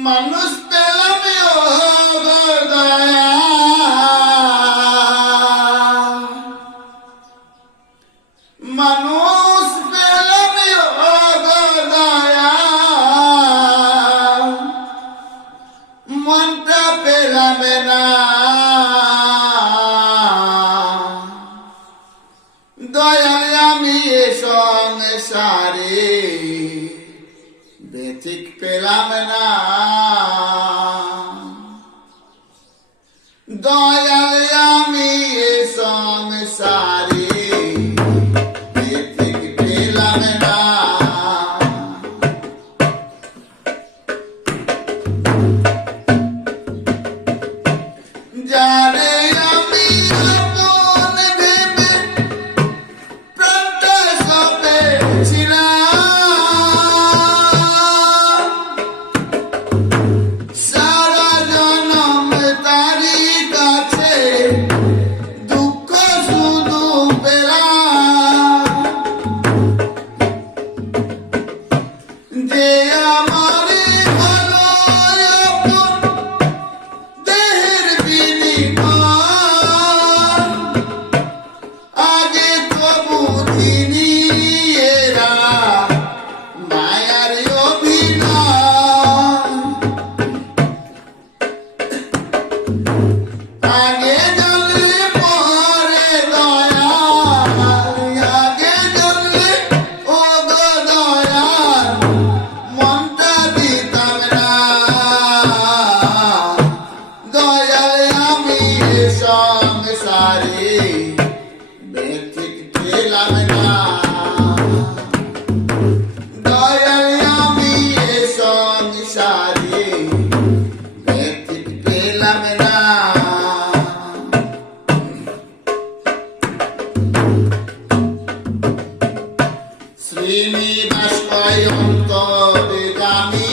মানুষ পেলাম দয়া, মানুষ পেলাম দয়া, মনটা পেলাম না দয়াল আমি এ সংসারে বেঠিক পেলাম না দয়াল আমি এ সংসারে বেঠিক পেলাম না যারে আমি আপন ভেবে প্রাণটা সপেছিলাম সারা জনম তারি কাছে দুঃখ শুধু পেলাম যে আমার ভালো আপন দেহের বিনিময় আগে তো বুঝিনি এরা মায়ার অভিনয় আগে জানলে পরে দয়াল আগে জানলে ও গো দয়াল মনটা দিতাম না দয়াল আমি এ সংসারে বেঠিক পেলাম না দয়াল আমি এ সংসারে বেঠিক পেলাম না শ্রীনিবাস কয় অন্তর্গামী